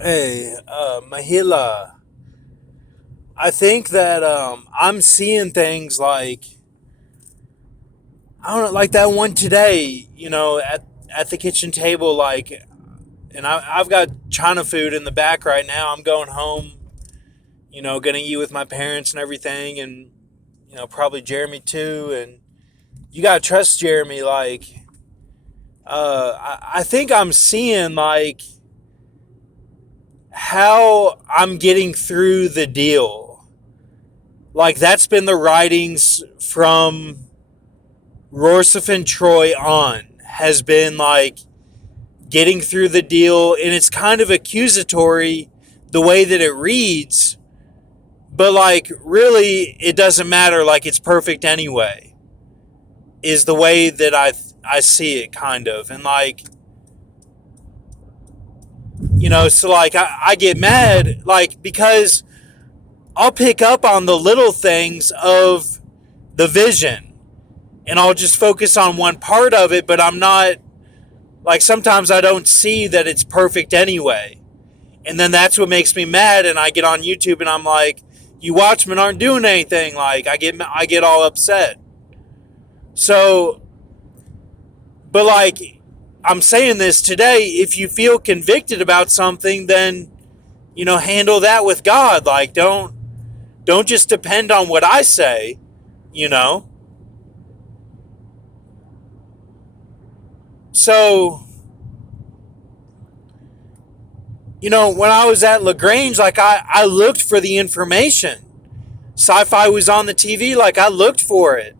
Hey, Mahila, I think that I'm seeing things like, I don't know, like that one today, at the kitchen table, like, and I've got China food in the back right now. I'm going home, gonna eat with my parents and everything, and, probably Jeremy too. And you gotta trust Jeremy, like, I think I'm seeing, like, how I'm getting through the deal. Like, that's been the writings from Rorsif and Troy on, has been like getting through the deal, and it's kind of accusatory the way that it reads, but like really it doesn't matter, like it's perfect anyway, is the way that I see it, kind of. And like, so like I get mad, like, because I'll pick up on the little things of the vision and I'll just focus on one part of it, but I'm not, like, sometimes I don't see that it's perfect anyway. And then that's what makes me mad, and I get on YouTube and I'm like, you Watchmen aren't doing anything. Like, I get all upset. So, but like, I'm saying this today, if you feel convicted about something, then handle that with God. Like, don't just depend on what I say, you know. So, when I was at LaGrange, like, I looked for the information. Sci-fi was on the TV, like, I looked for it.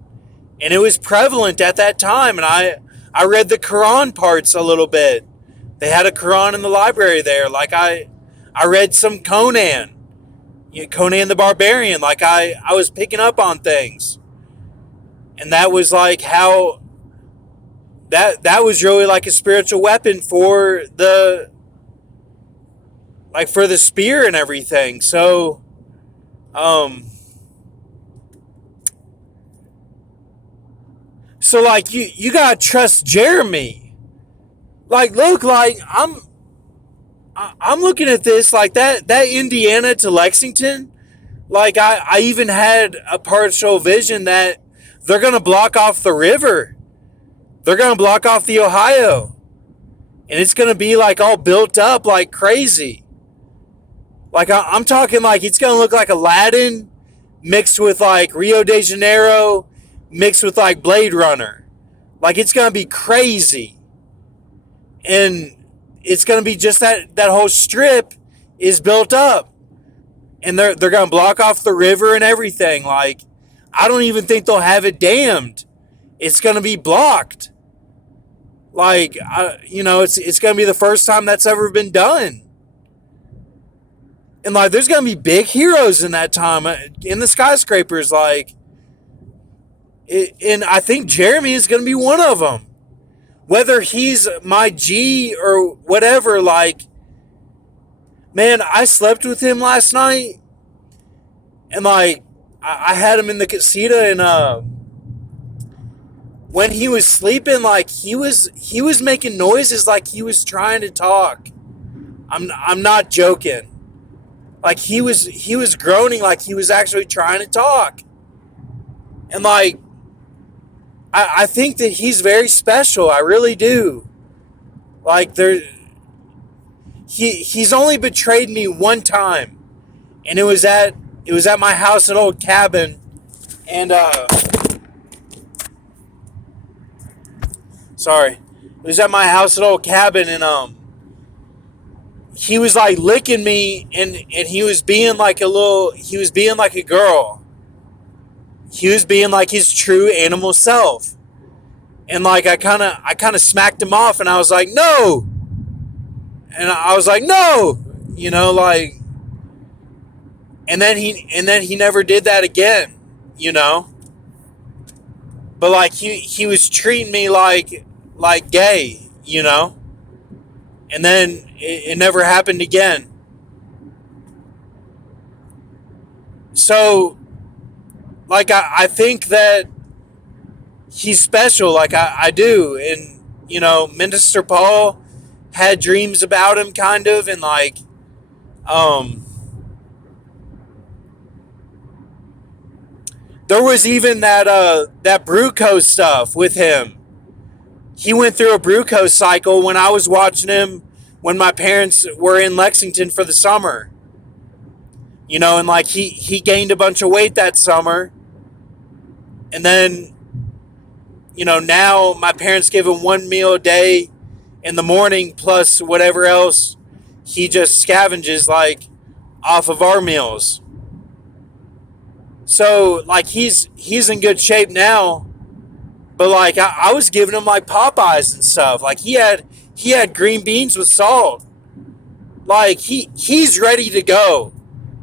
And it was prevalent at that time, and I read the Quran parts a little bit. They had a Quran in the library there. Like, I read some Conan, Conan the Barbarian. Like, I was picking up on things. And that was like how that was really like a spiritual weapon for the spear and everything. So, um like, you gotta trust Jeremy. Like, look, like, I'm looking at this, like, that Indiana to Lexington. Like, I even had a partial vision that they're gonna block off the river. They're gonna block off the Ohio, and it's gonna be like all built up like crazy. Like, I'm talking, like, it's gonna look like Aladdin mixed with like Rio de Janeiro mixed with like Blade Runner. Like, it's gonna be crazy, and it's gonna be just that whole strip is built up, and they're gonna block off the river and everything. Like, I don't even think they'll have it dammed. It's gonna be blocked. Like, it's gonna be the first time that's ever been done. And like, there's gonna be big heroes in that time, in the skyscrapers. Like, and I think Jeremy is gonna be one of them. Whether he's my G or whatever, like, man, I slept with him last night, and like, I had him in the casita, and when he was sleeping, like, he was making noises like he was trying to talk. I'm not joking. Like, he was groaning like he was actually trying to talk. And like, I think that he's very special. I really do. Like, he's only betrayed me one time, and it was at my house at Old Cabin, and sorry, it was at my house at Old Cabin, and he was like licking me, and he was being like a girl. He was being like his true animal self. And like, I kind of smacked him off, and I was like, no. And I was like, no, like, and then he never did that again, you know. But like, he was treating me like gay, and then it never happened again. So, like, I think that he's special, like, I do. And Minister Paul had dreams about him, kind of, and like, Um, there was even that Bruco stuff with him. He went through a Bruco cycle when I was watching him when my parents were in Lexington for the summer. And like he gained a bunch of weight that summer, and then now my parents give him one meal a day in the morning plus whatever else he just scavenges like off of our meals. So like he's in good shape now, but like I was giving him like Popeyes and stuff. Like he had green beans with salt. Like he's ready to go.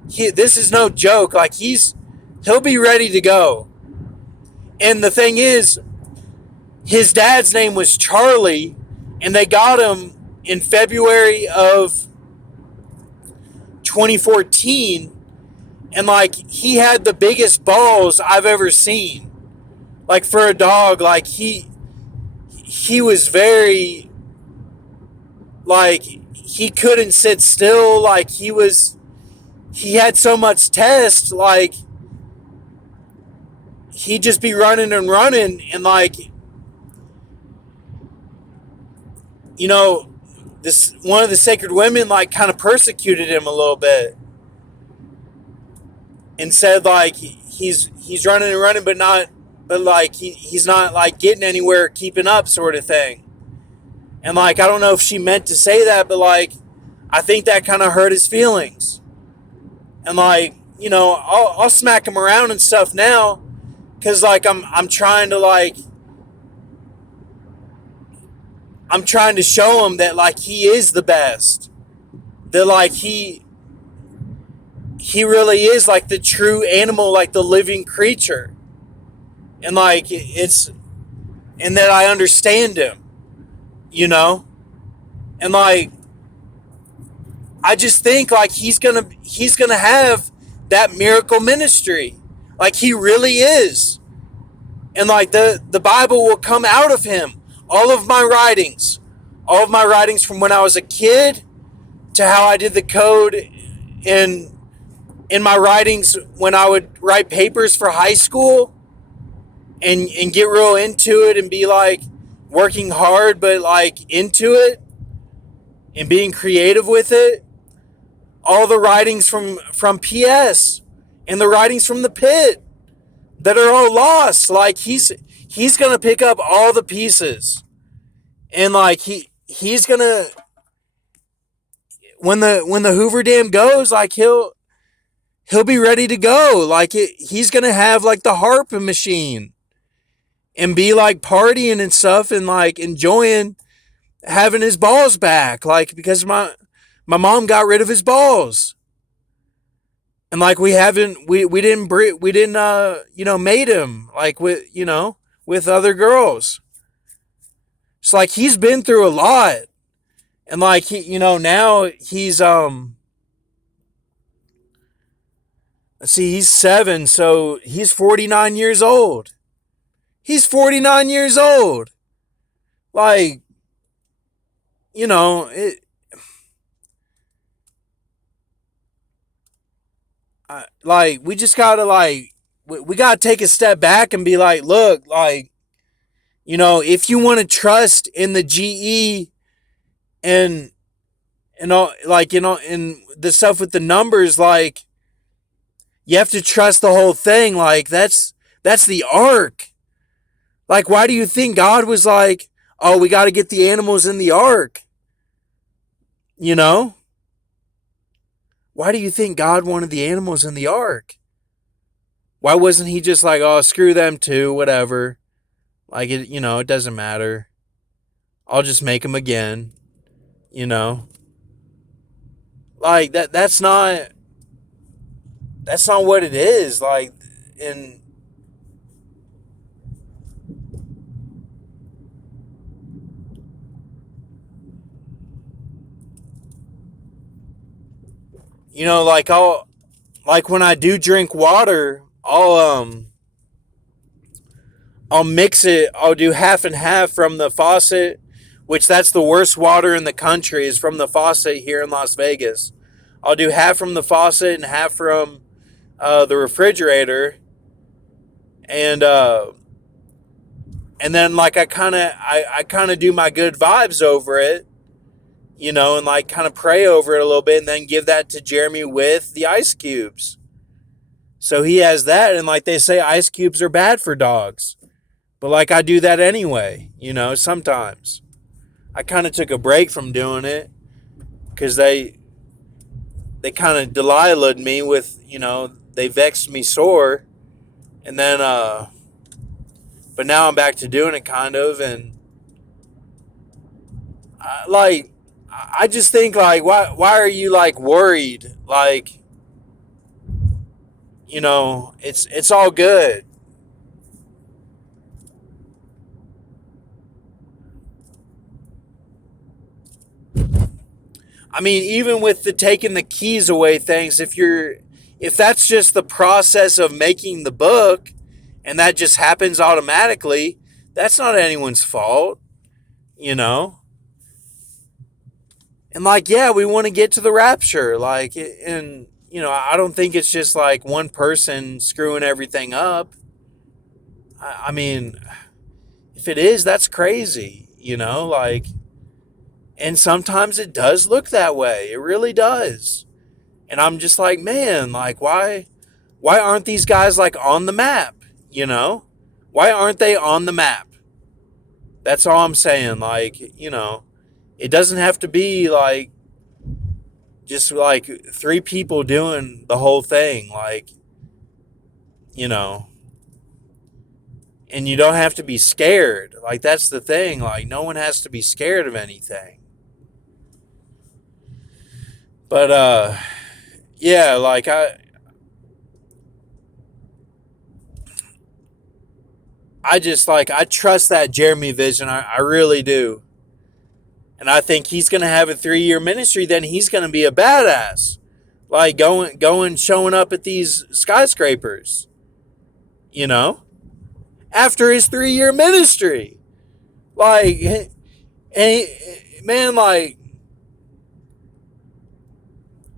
This is no joke. Like he'll be ready to go. And the thing is, his dad's name was Charlie, and they got him in February of 2014, and like he had the biggest balls I've ever seen. Like for a dog, like he was very, like he couldn't sit still. Like he had so much test, like he'd just be running and running, and like this one of the sacred women like kind of persecuted him a little bit and said like he's running and running but like he's not like getting anywhere, keeping up, sort of thing. And like I don't know if she meant to say that, but like I think that kind of hurt his feelings. And like I'll smack him around and stuff now, because like I'm trying to show him that like he is the best, that like he really is like the true animal, like the living creature, and like and that I understand him, and like I just think like he's gonna have that miracle ministry, like he really is, and like the Bible will come out of him. All of my writings from when I was a kid to how I did the code in my writings when I would write papers for high school and get real into it and be like working hard but like into it and being creative with it. All the writings from PS and the writings from the pit that are all lost, like he's gonna pick up all the pieces, and like he's gonna, when the Hoover Dam goes, like he'll be ready to go. Like he's gonna have like the harp machine and be like partying and stuff and like enjoying having his balls back, like because my mom got rid of his balls. And like we didn't mate him like with other girls. It's like he's been through a lot. And like now he's let's see, he's 7, so he's 49 years old. He's 49 years old. Like it like we just gotta like we gotta take a step back and be like, look, like if you want to trust in the GE and all, like and the stuff with the numbers, like you have to trust the whole thing. Like that's the ark. Like why do you think God was like, oh, we got to get the animals in the ark? Why do you think God wanted the animals in the ark? Why wasn't he just like, oh, screw them too, whatever? Like, it doesn't matter. I'll just make them again, Like, that's not what it is. Like, and like when I do drink water, I'll mix it. I'll do half and half from the faucet, which that's the worst water in the country, is from the faucet here in Las Vegas. I'll do half from the faucet and half from the refrigerator, and then like I kind of do my good vibes over it, and like kind of pray over it a little bit, and then give that to Jeremy with the ice cubes. So he has that, and like they say, ice cubes are bad for dogs, but like I do that anyway, sometimes. I kind of took a break from doing it because they kind of Delilah'd me with, they vexed me sore, and then but now I'm back to doing it kind of, and I just think like why are you like worried, like, it's all good. I mean, even with the taking the keys away things, if that's just the process of making the book and that just happens automatically, that's not anyone's fault, you know? And like, yeah, we want to get to the rapture, like, and I don't think it's just like one person screwing everything up. I mean, if it is, that's crazy, like, and sometimes it does look that way. It really does. And I'm just like, man, like, why aren't these guys like on the map? Why aren't they on the map? That's all I'm saying. Like, it doesn't have to be like just like three people doing the whole thing. Like, you know, and you don't have to be scared. Like, that's the thing. Like, no one has to be scared of anything. But, yeah, like, I just like, I trust that Jeremy vision. I really do. And I think he's going to have a 3-year ministry. Then he's going to be a badass. Like going, showing up at these skyscrapers, after his 3-year ministry. Like, and man, like,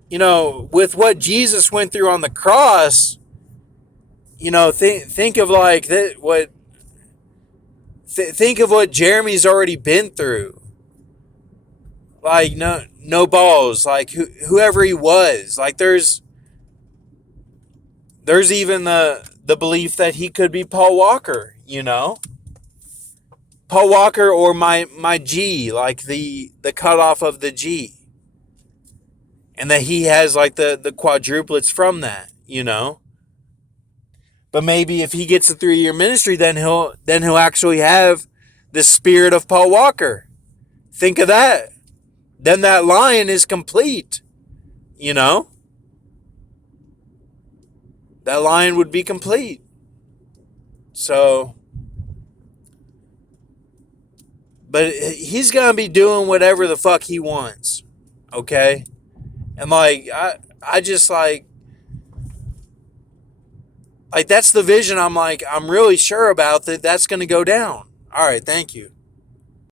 with what Jesus went through on the cross, think of like that, think of what Jeremy's already been through. Like, no balls, like whoever he was, like there's even the belief that he could be Paul Walker, Paul Walker, or my G, like the cutoff of the G, and that he has like the quadruplets from that, But maybe if he gets a 3-year ministry, then he'll actually have the spirit of Paul Walker. Think of that. Then that line is complete, That line would be complete. So, but he's going to be doing whatever the fuck he wants, okay? And like, I just like that's the vision I'm really sure about, that's going to go down. All right, thank you.